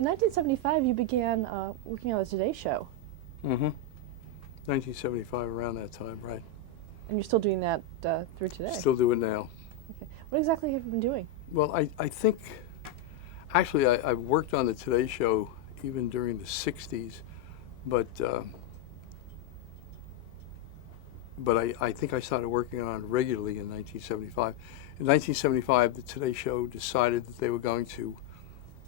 In 1975, you began working on the Today Show. Mm-hmm. 1975, around that time, right. And you're still doing that through today? Still do it now. Okay. What exactly have you been doing? Well, I think, actually, I worked on the Today Show even during the 60s, but I think I started working on it regularly in 1975. In 1975, the Today Show decided that they were going to,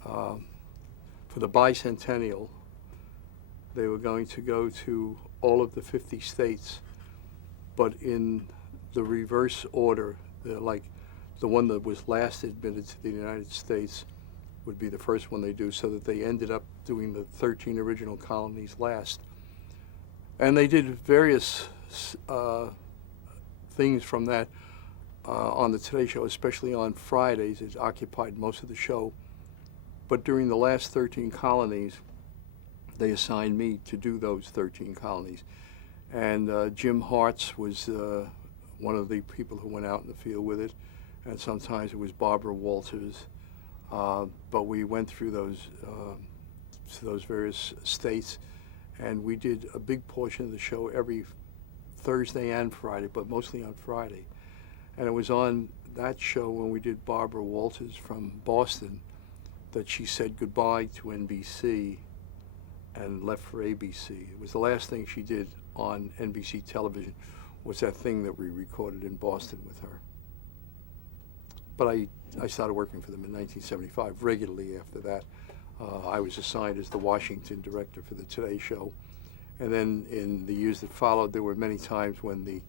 for the bicentennial, they were going to go to all of the 50 states, but in the reverse order. Like the one that was last admitted to the United States would be the first one they do, so that they ended up doing the 13 original colonies last. And they did various things from that on the Today Show, especially on Fridays. It occupied most of the show. But during the last 13 colonies, they assigned me to do those 13 colonies. And Jim Hartz was one of the people who went out in the field with it, and sometimes it was Barbara Walters. But we went through those various states, and we did a big portion of the show every Thursday and Friday, but mostly on Friday. And it was on that show when we did Barbara Walters from Boston that she said goodbye to NBC and left for ABC. It was the last thing she did on NBC television, was that thing that we recorded in Boston with her. But I started working for them in 1975 regularly after that. I was assigned as the Washington director for the Today Show. And then in the years that followed, there were many times when the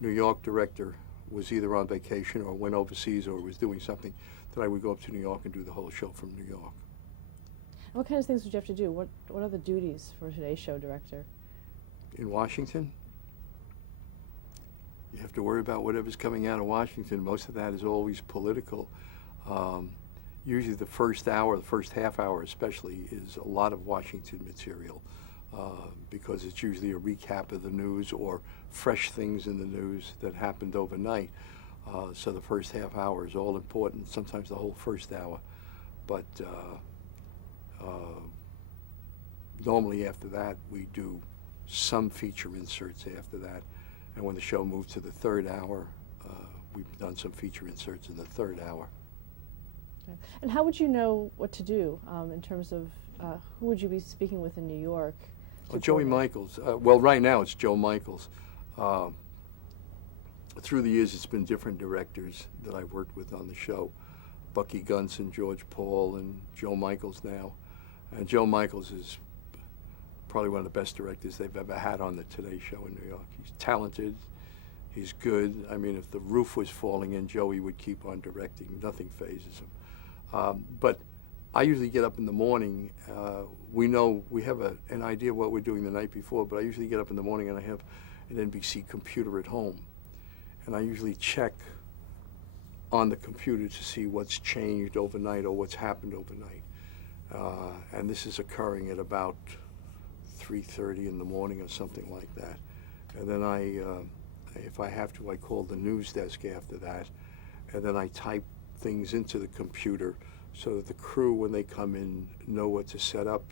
New York director was either on vacation or went overseas or was doing something, that I would go up to New York and do the whole show from New York. What kind of things would you have to do? What are the duties for a Today Show director? In Washington, you have to worry about whatever's coming out of Washington. Most of that is always political. Usually the first hour, the first half hour especially, is a lot of Washington material because it's usually a recap of the news or fresh things in the news that happened overnight. So the first half hour is all important, sometimes the whole first hour. But normally after that, we do some feature inserts after that. And when the show moved to the third hour, we've done some feature inserts in the third hour. Okay. And how would you know what to do in terms of who would you be speaking with in New York? Well, Joey Michaels. Well, right now it's Joe Michaels. Through the years, it's been different directors that I've worked with on the show. Bucky Gunson, George Paul, and Joe Michaels now. And Joe Michaels is probably one of the best directors they've ever had on the Today Show in New York. He's talented, he's good. I mean, if the roof was falling in, Joey would keep on directing. Nothing phases him. But I usually get up in the morning. We have an idea of what we're doing the night before, but I usually get up in the morning and I have an NBC computer at home. And I usually check on the computer to see what's changed overnight or what's happened overnight. And this is occurring at about 3:30 in the morning or something like that. And then if I have to, I call the news desk after that. And then I type things into the computer so that the crew, when they come in, know what to set up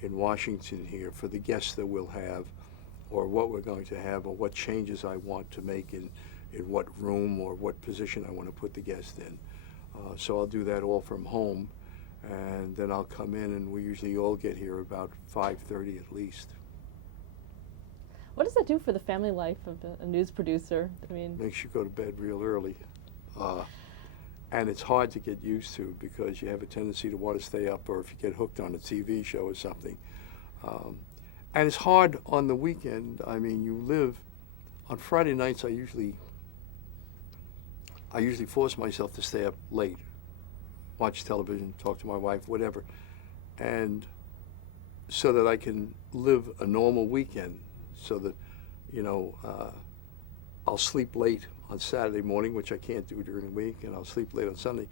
in Washington here for the guests that we'll have, or what we're going to have, or what changes I want to make in what room or what position I want to put the guest in. So I'll do that all from home, and then I'll come in, and we usually all get here about 5:30 at least. What does that do for the family life of a news producer? I mean, makes you go to bed real early. And it's hard to get used to because you have a tendency to want to stay up, or if you get hooked on a TV show or something. And it's hard on the weekend. I mean, you live, on Friday nights I usually force myself to stay up late, watch television, talk to my wife, whatever, and so that I can live a normal weekend, so that, I'll sleep late on Saturday morning, which I can't do during the week, and I'll sleep late on Sunday.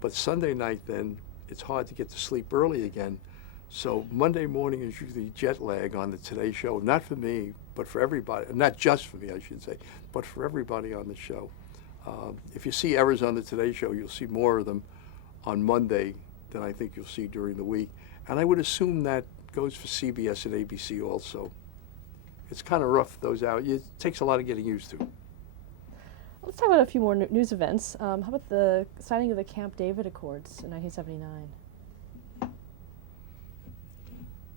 But Sunday night, then, it's hard to get to sleep early again. So Monday morning is usually jet lag on the Today Show, not for me, but for everybody. Not just for me, I should say, but for everybody on the show. If you see errors on the Today Show, you'll see more of them on Monday than I think you'll see during the week. And I would assume that goes for CBS and ABC also. It's kind of rough, those out. It takes a lot of getting used to. Let's talk about a few more news events. How about the signing of the Camp David Accords in 1979?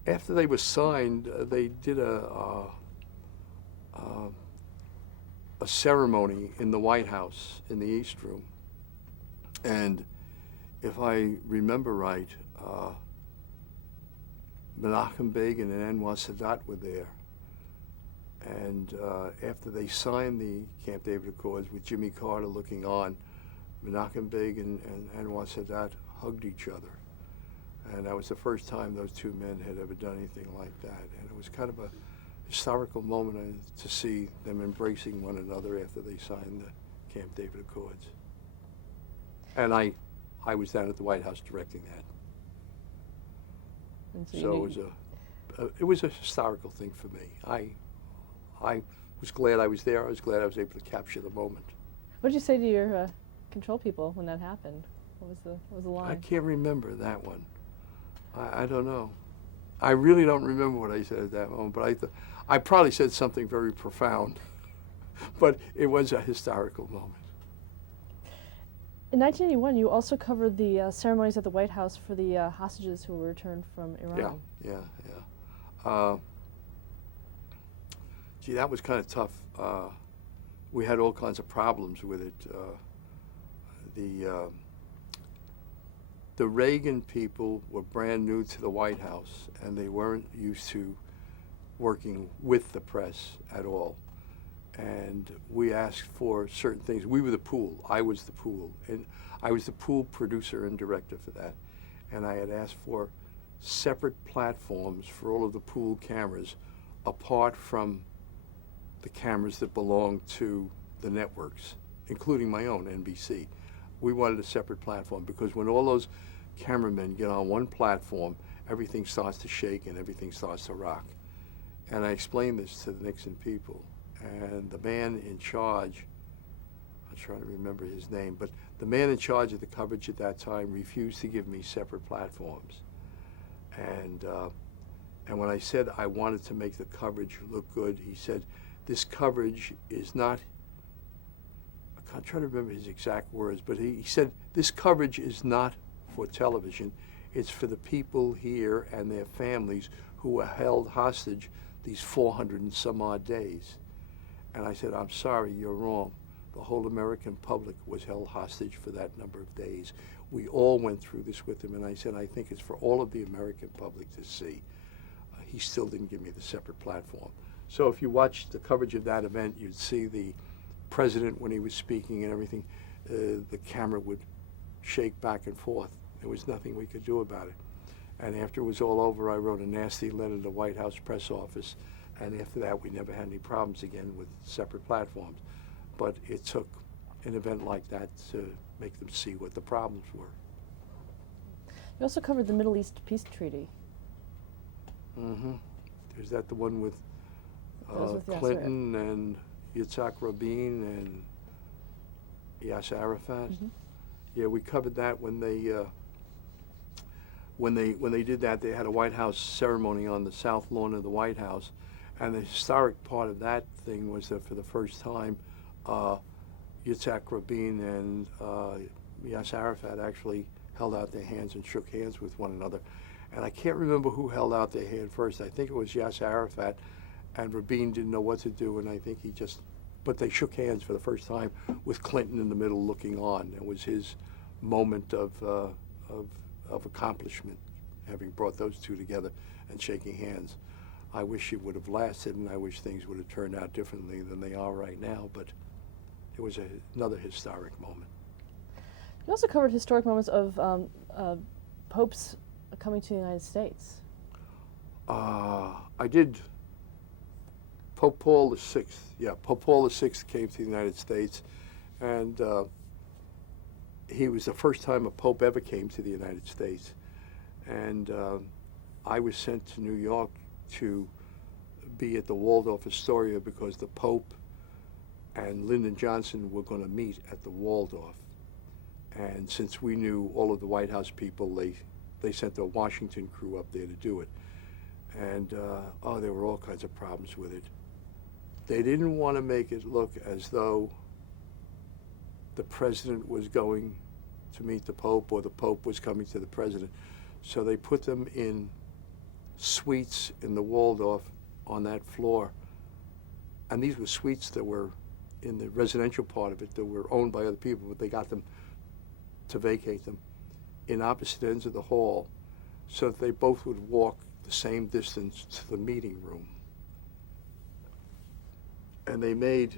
After they were signed, they did a ceremony in the White House in the East Room. And if I remember right, Menachem Begin and Anwar Sadat were there. And after they signed the Camp David Accords with Jimmy Carter looking on, Menachem Begin and Anwar Sadat hugged each other. And that was the first time those two men had ever done anything like that. And it was kind of a historical moment to see them embracing one another after they signed the Camp David Accords. And I was down at the White House directing that. And So it was a historical thing for me. I was glad I was there. I was glad I was able to capture the moment. What did you say to your control people when that happened? What was the line? I can't remember that one. I don't know. I really don't remember what I said at that moment, but I probably said something very profound. But it was a historical moment. In 1981, you also covered the ceremonies at the White House for the hostages who were returned from Iran. Yeah. Gee, that was kind of tough. We had all kinds of problems with it. The Reagan people were brand new to the White House, and they weren't used to working with the press at all. And we asked for certain things. We were the pool. I was the pool. And I was the pool producer and director for that. And I had asked for separate platforms for all of the pool cameras apart from the cameras that belonged to the networks, including my own, NBC. We wanted a separate platform because when all those cameramen get on one platform, everything starts to shake and everything starts to rock. And I explained this to the Nixon people. And the man in charge, I'm trying to remember his name, but the man in charge of the coverage at that time refused to give me separate platforms. And when I said I wanted to make the coverage look good, he said, this coverage is not, I'm trying to remember his exact words, but he said, this coverage is not for television. It's for the people here and their families who were held hostage these 400 and some odd days. And I said, I'm sorry, you're wrong. The whole American public was held hostage for that number of days. We all went through this with him, and I said, I think it's for all of the American public to see. He still didn't give me the separate platform. So if you watched the coverage of that event, you'd see the president when he was speaking and everything, the camera would shake back and forth. There was nothing we could do about it. And after it was all over, I wrote a nasty letter to the White House press office. And after that, we never had any problems again with separate platforms. But it took an event like that to make them see what the problems were. You also covered the Middle East Peace Treaty. Mm-hmm. Is that the one with with Yasser. Clinton and Yitzhak Rabin and Yasser Arafat? Mm-hmm. Yeah, we covered that when they did that. They had a White House ceremony on the south lawn of the White House, and the historic part of that thing was that for the first time, Yitzhak Rabin and Yasser Arafat actually held out their hands and shook hands with one another. And I can't remember who held out their hand first. I think it was Yasser Arafat, and Rabin didn't know what to do, and I think but they shook hands for the first time with Clinton in the middle looking on. It was his moment of accomplishment, having brought those two together and shaking hands. I wish it would have lasted, and I wish things would have turned out differently than they are right now, but it was another historic moment. You also covered historic moments of popes coming to the United States. I did. Pope Paul VI. Yeah, Pope Paul VI came to the United States, and he was the first time a pope ever came to the United States. And I was sent to New York to be at the Waldorf Astoria because the Pope and Lyndon Johnson were going to meet at the Waldorf. And since we knew all of the White House people, they sent a Washington crew up there to do it. And, there were all kinds of problems with it. They didn't want to make it look as though the president was going to meet the Pope or the Pope was coming to the president. So they put them in suites in the Waldorf on that floor. And these were suites that were in the residential part of it that were owned by other people, but they got them to vacate them in opposite ends of the hall so that they both would walk the same distance to the meeting room. And they made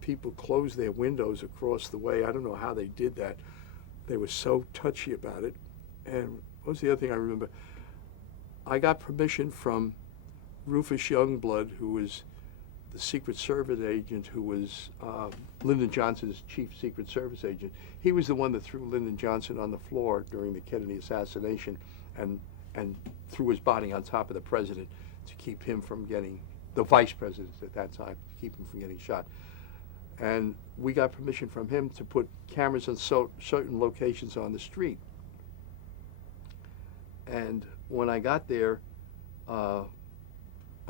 people close their windows across the way. I don't know how they did that. They were so touchy about it. And what was the other thing I remember? I got permission from Rufus Youngblood, who was the Secret Service agent, who was Lyndon Johnson's chief Secret Service agent. He was the one that threw Lyndon Johnson on the floor during the Kennedy assassination and threw his body on top of the president to keep him from getting, the vice president at that time, to keep him from getting shot. And we got permission from him to put cameras on certain locations on the street. And when I got there, a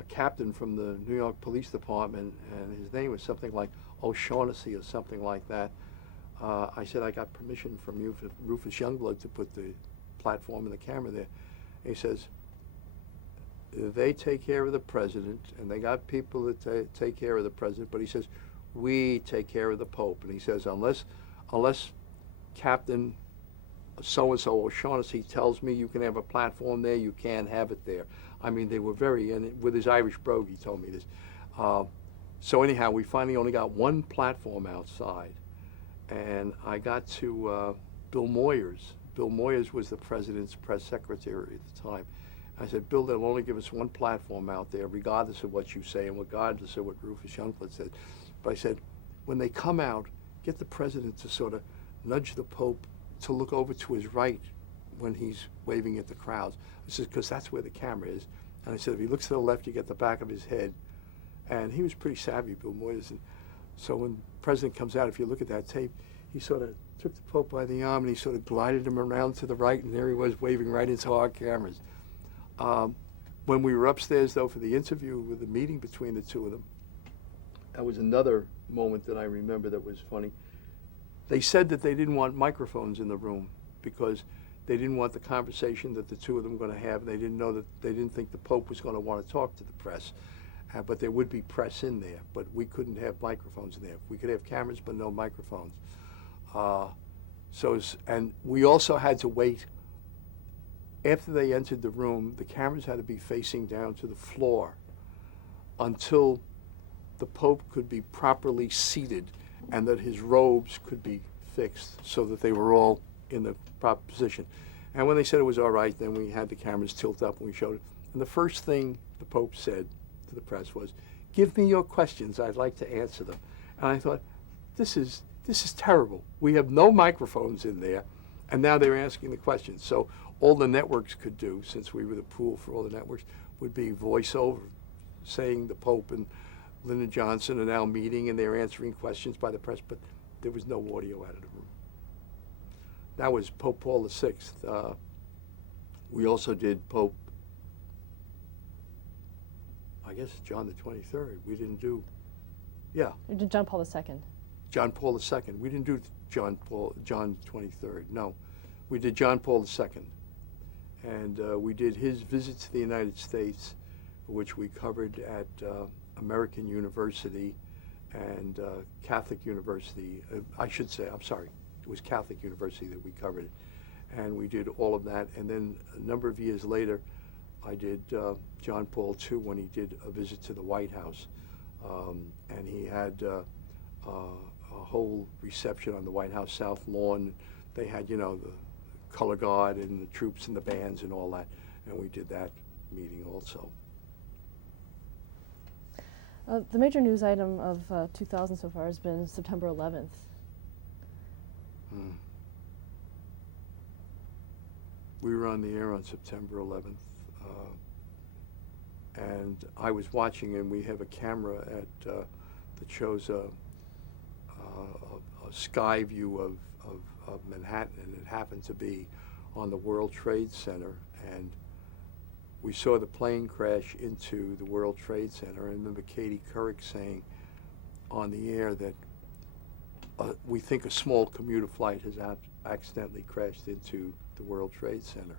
captain from the New York Police Department, and his name was something like O'Shaughnessy or something like that, I said, I got permission from you, Rufus Youngblood, to put the platform and the camera there. And he says, they take care of the president, and they got people that take care of the president, but he says, we take care of the Pope. And he says, unless Captain so-and-so O'Shaughnessy tells me you can have a platform there, you can't have it there. I mean, they were very, and with his Irish brogue, he told me this. So anyhow, we finally only got one platform outside, and I got to Bill Moyers. Bill Moyers was the president's press secretary at the time. I said, Bill, they'll only give us one platform out there, regardless of what you say and regardless of what Rufus Youngblood said. But I said, when they come out, get the president to sort of nudge the Pope to look over to his right when he's waving at the crowds. I said, because that's where the camera is. And I said, if he looks to the left, you get the back of his head. And he was pretty savvy, Bill Moyers. And so when the president comes out, if you look at that tape, he sort of took the Pope by the arm and he sort of glided him around to the right, and there he was waving right into our cameras. When we were upstairs, though, for the interview with the meeting between the two of them, that was another moment that I remember that was funny. They said that they didn't want microphones in the room because they didn't want the conversation that the two of them were going to have. They didn't think the Pope was going to want to talk to the press, but there would be press in there. But we couldn't have microphones in there. We could have cameras, but no microphones. And we also had to wait. After they entered the room, the cameras had to be facing down to the floor until the Pope could be properly seated and that his robes could be fixed so that they were all in the proper position. And when they said it was all right, then we had the cameras tilt up and we showed it. And the first thing the Pope said to the press was, give me your questions, I'd like to answer them. And I thought, this is terrible. We have no microphones in there, and now they're asking the questions. So all the networks could do, since we were the pool for all the networks, would be voiceover, saying the Pope and Lyndon Johnson are now meeting and they're answering questions by the press, but there was no audio out of the room. That was Pope Paul VI. We also did Pope, I guess, John the 23rd. We didn't do, yeah. You did John Paul II. John Paul II. We didn't do John 23rd, no. We did John Paul II. And we did his visit to the United States, which we covered at American University and Catholic University. I should say, I'm sorry, it was Catholic University that we covered it. And we did all of that. And then a number of years later, I did John Paul II when he did a visit to the White House. And he had a whole reception on the White House South Lawn. They had, the color guard and the troops and the bands and all that. And we did that meeting also. The major news item of 2000 so far has been September 11th. We were on the air on September 11th, and I was watching, and we have a camera that shows a sky view of of Manhattan, and it happened to be on the World Trade Center, and we saw the plane crash into the World Trade Center. I remember Katie Couric saying on the air that we think a small commuter flight has accidentally crashed into the World Trade Center.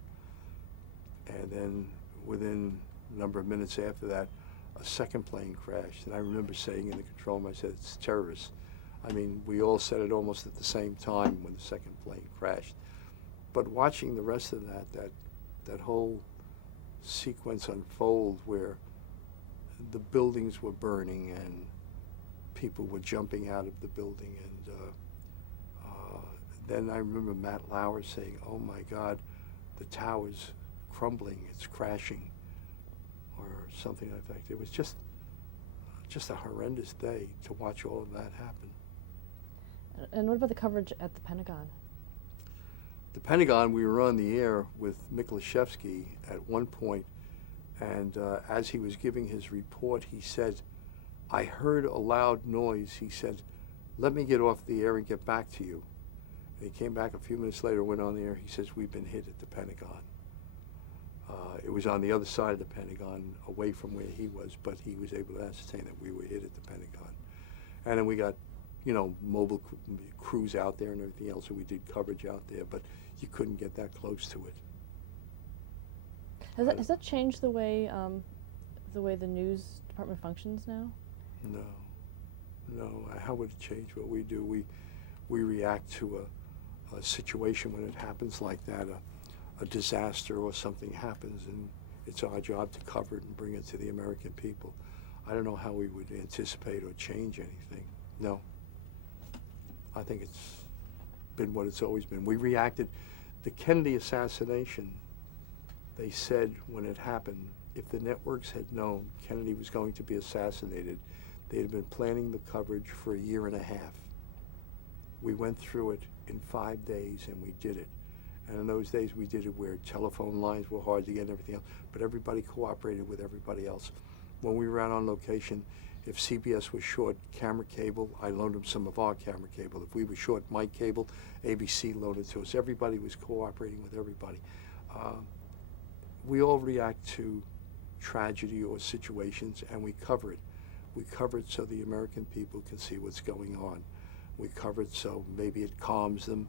And then within a number of minutes after that, a second plane crashed. And I remember saying in the control room, I said, it's terrorists. I mean, we all said it almost at the same time when the second plane crashed. But watching the rest of that whole sequence unfold where the buildings were burning and people were jumping out of the building, and then I remember Matt Lauer saying, oh my God, the tower's crumbling, it's crashing, or something like that. It was just a horrendous day to watch all of that happen. And what about the coverage at the Pentagon? The Pentagon, we were on the air with Mick Leshevsky at one point, and as he was giving his report, he said, I heard a loud noise. He said, let me get off the air and get back to you. And he came back a few minutes later, went on the air. He says, we've been hit at the Pentagon. It was on the other side of the Pentagon, away from where he was, but he was able to ascertain that we were hit at the Pentagon. And then we got, mobile crews out there and everything else, and we did coverage out there, but you couldn't get that close to it. Has that changed the way the news department functions now? No. How would it change what we do? We react to a situation when it happens like that, a disaster or something happens, and it's our job to cover it and bring it to the American people. I don't know how we would anticipate or change anything. No. I think it's been what it's always been. We reacted. The Kennedy assassination, they said when it happened, if the networks had known Kennedy was going to be assassinated, they'd have been planning the coverage for a year and a half. We went through it in 5 days, and we did it. And in those days, we did it where telephone lines were hard to get and everything else, but everybody cooperated with everybody else. When we were out on location, if CBS was short camera cable, I loaned them some of our camera cable. If we were short mic cable, ABC loaned it to us. Everybody was cooperating with everybody. We all react to tragedy or situations, and we cover it. We cover it so the American people can see what's going on. We cover it so maybe it calms them,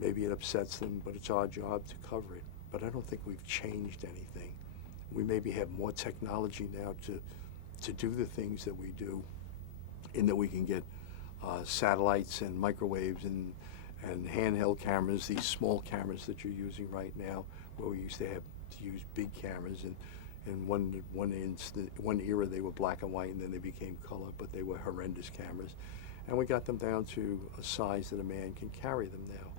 maybe it upsets them, but it's our job to cover it. But I don't think we've changed anything. We maybe have more technology now to do the things that we do, in that we can get satellites and microwaves and handheld cameras, these small cameras that you're using right now, where we used to have to use big cameras, and in one era they were black and white, and then they became color, but they were horrendous cameras. And we got them down to a size that a man can carry them now.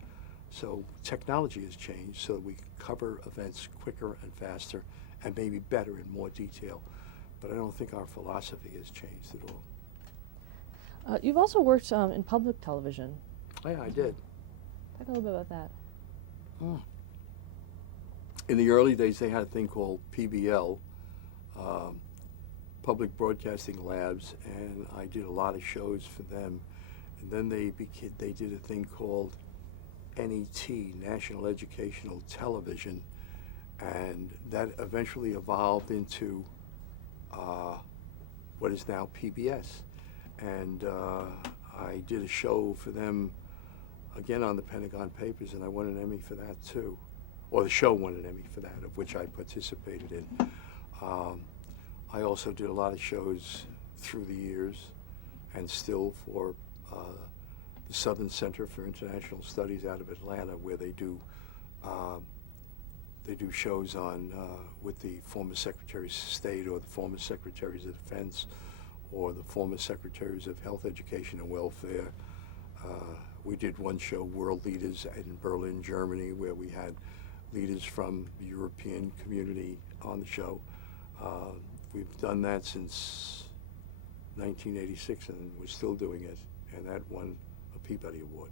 So technology has changed so that we can cover events quicker and faster and maybe better in more detail. But I don't think our philosophy has changed at all. You've also worked in public television. Yeah, I did. Talk a little bit about that. In the early days, they had a thing called PBL, Public Broadcasting Labs, and I did a lot of shows for them. And then they did a thing called NET, National Educational Television, and that eventually evolved into what is now PBS. And I did a show for them, again on the Pentagon Papers, and I won an Emmy for that too. Or the show won an Emmy for that, of which I participated in. I also did a lot of shows through the years, and still for the Southern Center for International Studies out of Atlanta, where they do shows on with the former Secretaries of State or the former Secretaries of Defense or the former Secretaries of Health, Education, and Welfare. We did one show, World Leaders, in Berlin, Germany, where we had leaders from the European community on the show. We've done that since 1986, and we're still doing it, and that won a Peabody Award.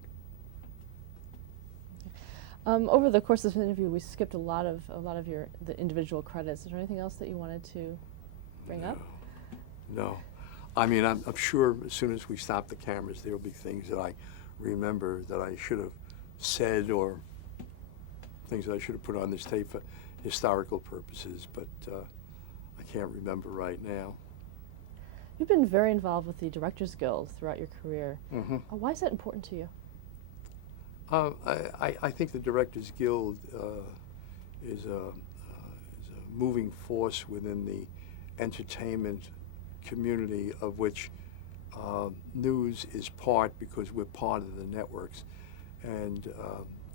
Over the course of this interview, we skipped a lot of the individual credits. Is there anything else that you wanted to bring up? No. I mean, I'm sure as soon as we stop the cameras, there will be things that I remember that I should have said or things that I should have put on this tape for historical purposes, but I can't remember right now. You've been very involved with the Directors Guild throughout your career. Mm-hmm. Why is that important to you? I think the Directors Guild is a moving force within the entertainment community, of which news is part, because we're part of the networks. And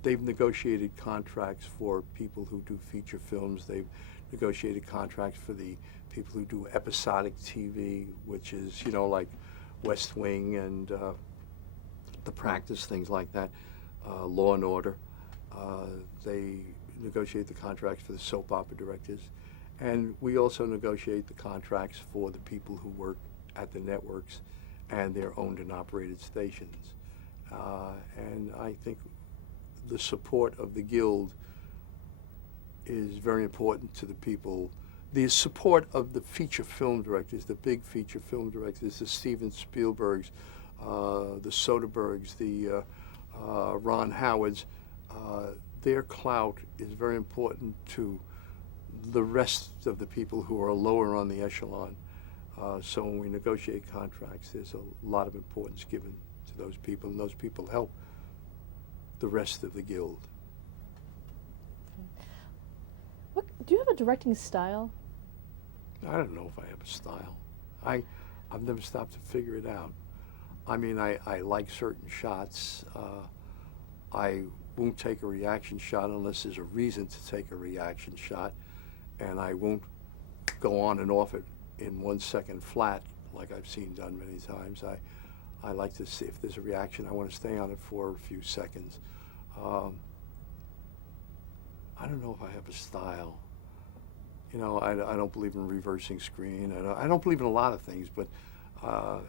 they've negotiated contracts for people who do feature films. They've negotiated contracts for the people who do episodic TV, which is, like West Wing and The Practice, things like that, Law and Order. They negotiate the contracts for the soap opera directors. And we also negotiate the contracts for the people who work at the networks and their owned and operated stations. And I think the support of the Guild is very important to the people. The support of the feature film directors, the big feature film directors, the Steven Spielbergs, the Soderberghs, the Ron Howards, their clout is very important to the rest of the people who are lower on the echelon. So when we negotiate contracts, there's a lot of importance given to those people, and those people help the rest of the Guild. Do you have a directing style? I don't know if I have a style. I've never stopped to figure it out. I mean, I like certain shots. I won't take a reaction shot unless there's a reason to take a reaction shot, and I won't go on and off it in 1 second flat like I've seen done many times. I like to see if there's a reaction. I want to stay on it for a few seconds. I don't know if I have a style. I don't believe in reversing screen. I don't believe in a lot of things, but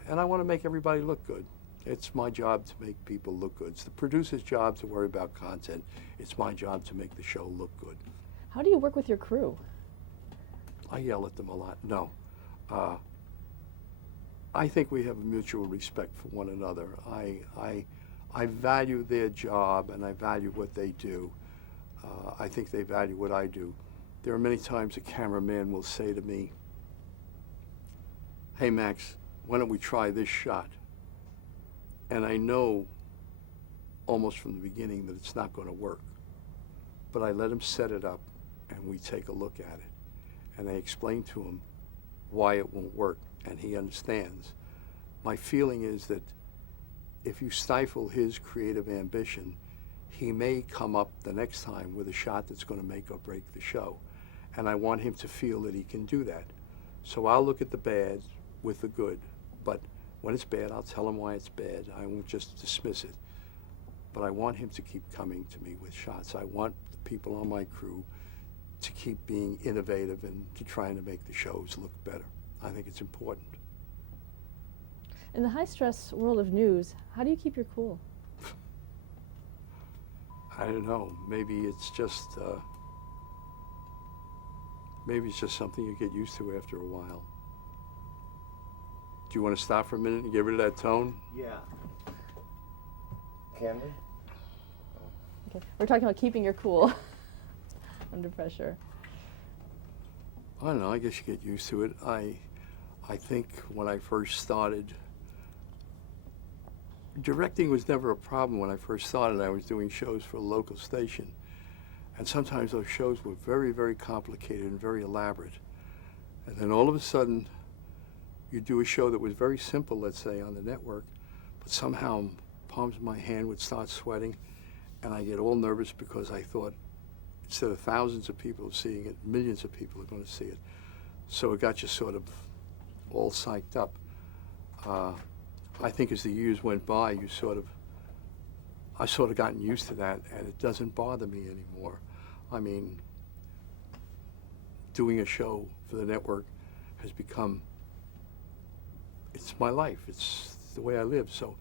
and I want to make everybody look good. It's my job to make people look good. It's the producer's job to worry about content. It's my job to make the show look good. How do you work with your crew? I yell at them a lot. No. I think we have a mutual respect for one another. I value their job, and I value what they do. I think they value what I do. There are many times a cameraman will say to me, "Hey, Max, why don't we try this shot?" And I know almost from the beginning that it's not going to work. But I let him set it up, and we take a look at it. And I explain to him why it won't work, and he understands. My feeling is that if you stifle his creative ambition, he may come up the next time with a shot that's going to make or break the show. And I want him to feel that he can do that. So I'll look at the bad with the good, but when it's bad, I'll tell him why it's bad. I won't just dismiss it. But I want him to keep coming to me with shots. I want the people on my crew to keep being innovative and to trying to make the shows look better. I think it's important. In the high-stress world of news, how do you keep your cool? I don't know. Maybe it's just something you get used to after a while. Do you want to stop for a minute and get rid of that tone? Yeah. Can we? Okay. We're talking about keeping your cool under pressure. I don't know. I guess you get used to it. I think when I first started, directing was never a problem. When I first started, I was doing shows for a local station. And sometimes those shows were very, very complicated and very elaborate. And then all of a sudden, you do a show that was very simple, let's say, on the network, but somehow palms of my hand would start sweating, and I get all nervous because I thought instead of thousands of people seeing it, millions of people are going to see it. So it got you sort of all psyched up. I think as the years went by, I sort of gotten used to that, and it doesn't bother me anymore. I mean, doing a show for the network has become, it's my life. It's the way I live. So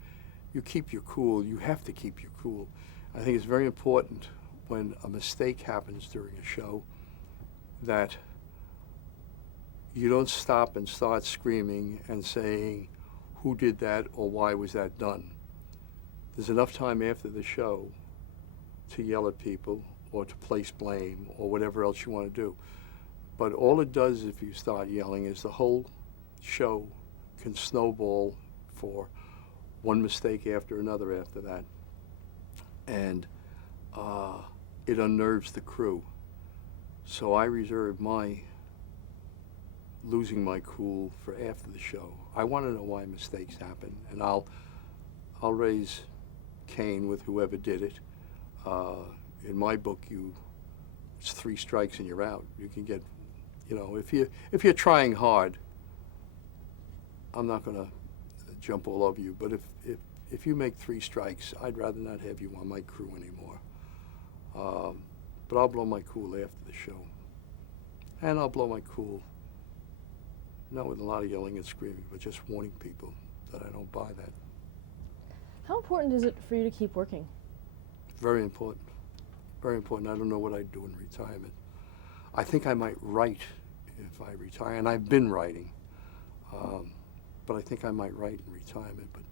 you keep your cool. You have to keep your cool. I think it's very important when a mistake happens during a show that you don't stop and start screaming and saying, who did that or why was that done? There's enough time after the show to yell at people or to place blame or whatever else you want to do. But all it does if you start yelling is the whole show can snowball for one mistake after another after that. And it unnerves the crew. So I reserve my losing my cool for after the show. I want to know why mistakes happen, and I'll raise Cain with whoever did it. In my book, it's 3 strikes and you're out. You can get, if you're trying hard, I'm not going to jump all over you. But if you make 3 strikes, I'd rather not have you on my crew anymore. But I'll blow my cool after the show, and I'll blow my cool not with a lot of yelling and screaming, but just warning people that I don't buy that. How important is it for you to keep working? Very important. Very important. I don't know what I'd do in retirement. I think I might write if I retire, and I've been writing. But I think I might write in retirement. But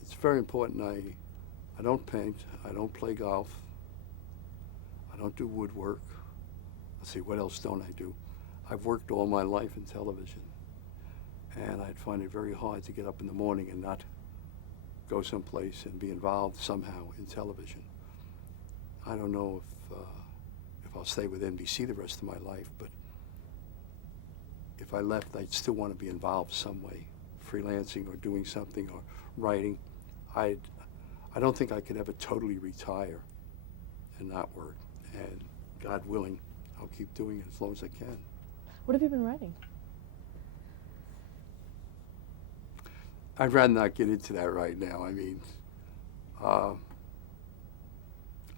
it's very important. I don't paint. I don't play golf. I don't do woodwork. Let's see, what else don't I do? I've worked all my life in television, and I'd find it very hard to get up in the morning and not go someplace and be involved somehow in television. I don't know if I'll stay with NBC the rest of my life, but if I left, I'd still want to be involved some way, freelancing or doing something or writing. I don't think I could ever totally retire and not work, and God willing, I'll keep doing it as long as I can. What have you been writing? I'd rather not get into that right now. I mean, a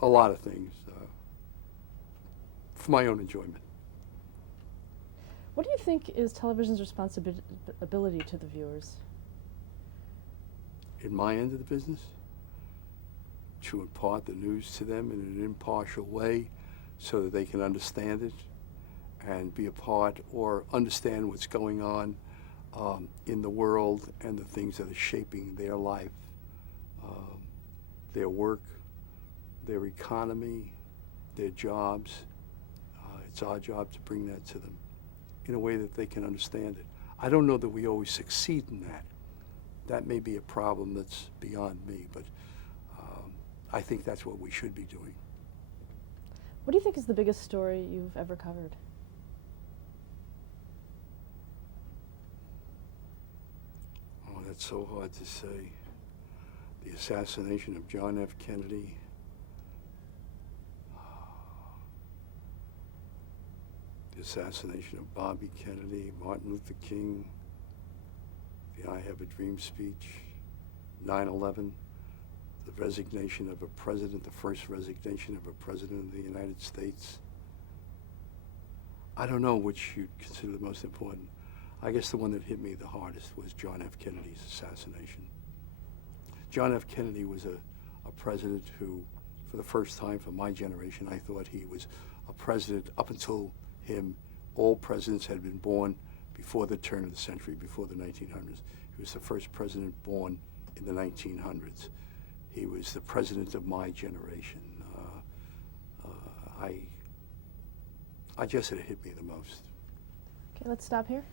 lot of things for my own enjoyment. What do you think is television's responsibility to the viewers? In my end of the business, to impart the news to them in an impartial way so that they can understand it and be a part or understand what's going on in the world and the things that are shaping their life, their work, their economy, their jobs. It's our job to bring that to them in a way that they can understand it. I don't know that we always succeed in that. That may be a problem that's beyond me, but I think that's what we should be doing. What do you think is the biggest story you've ever covered? Oh, that's so hard to say. The assassination of John F. Kennedy. The assassination of Bobby Kennedy, Martin Luther King, the I Have a Dream speech, 9/11, the resignation of a president, the first resignation of a president of the United States. I don't know which you'd consider the most important. I guess the one that hit me the hardest was John F. Kennedy's assassination. John F. Kennedy was a president who, for the first time for my generation, I thought he was a president. Up until him, all presidents had been born before the turn of the century, before the 1900s. He was the first president born in the 1900s. He was the president of my generation. I guess it hit me the most. Okay, let's stop here.